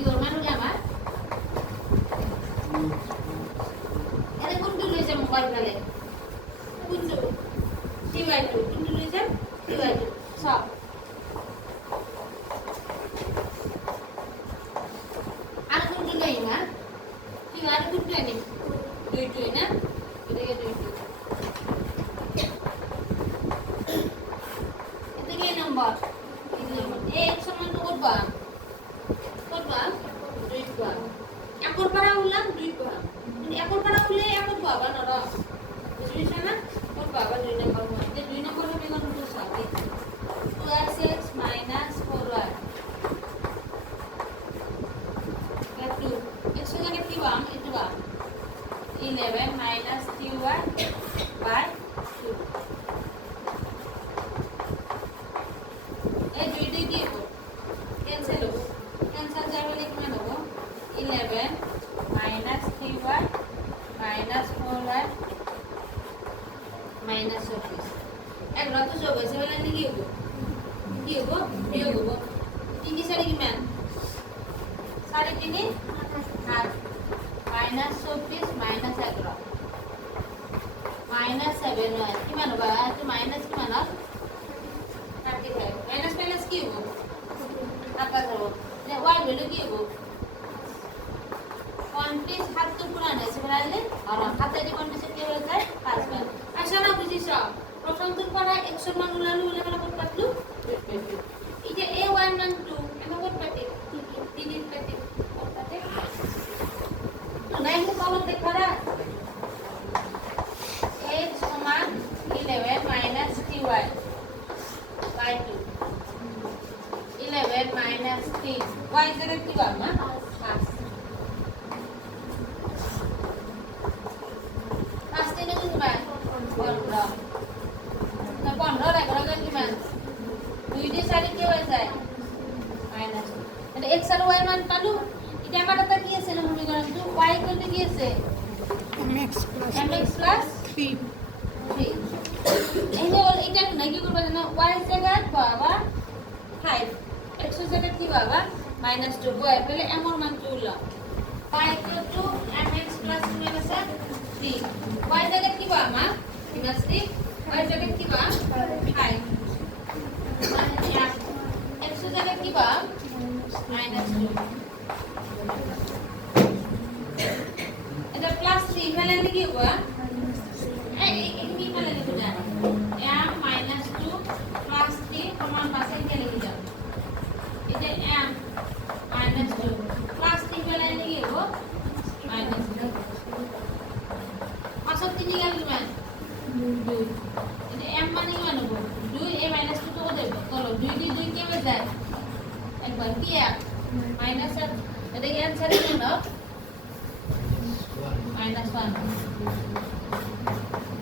বিয়োগ মান হলে আমার এনে কোনটো লৈ যাম কয় তালে কোনটো dy2 কোনটো লৈ যাম dy2 সব আর কোনটো লৈ না ঠিক আর কোনটো আনি 2 না এদিকে 2 এদিকে নম্বর এক সমান তো করবা করবা 2 করবা একর পারা হলাম 2 করবা একর পারা হলে একর বাবা নরা বুঝিস না করবা আবার 2 নম্বর মধ্যে 2 নম্বর হবে কোন তো সাথে 2x 4y এত x জায়গায় কি বাম এটা বাম 11 3y by 2 এই দুইটাই দিয়ে দেব ক্যান্সেল হবে ক্যান্সেল যাবে লিখে নেব 11 3y 4y -24 এগুলো তো যোগ হয়েছে বলে কি হবো বিয়োগ হবো তিনটি সারি কি মান সারি তিনে 8 -24 -11 -7 হয় কি মান হবে তো মাইনাস কি মান হবে 35 মাইনাস মাইনাস কি হবো কাটা করব যে y ভ্যালু কি হবো 35 হাত তো পুরান আছে বলালে আর হাতে যে 35 কি হয়ে যায় 5 বার আশা না বুঝিস প্রথম তুই পড়া 100 মান উলানো হলে মানে কত পাতলু এই যে a1 মান 2 আমরা কত পাতে 3 পাতে কত পাতে তো নাই মু পাবো দেখা x সমান 11 - ty by 2 11 - 3 y জায়গায় কি পাবো না 5 5 দিনে কি মান 15 না 15 11 কি মান দুইটি সারি কি হয়ে যায় মাইনাস মানে x আর y মান পালু এটা আমারটা কি আছে না মনে করেন তো y করতে কি আছে mx plus 3 এই যে এটা নাকি করবে না y জায়গায় বাবা 5 x জায়গায় কি বাবা -2 y পেলে এমন মান তুললাম y = mx plus 3 y জায়গায় কি বাবা -3 y জায়গায় কি বাবা 5 x জায়গায় কি বাবা -2 এটা প্লাস 3 ফেলে কি হবে এই কি ফেলে লিখো না m - 2 প্লাস 3 সমান পাশে কে লিখে যাও এটা m - 2 প্লাস 3 ফেলে কি হবে -2 পাশে 3 গেল কি মান 2 এটা m মানে কি মানবো 2 a - 2 তো দেব চলো 2 দিয়ে 2 কে হয়ে যায় একবার কি মাইনাস এটা অ্যানসার কি না -1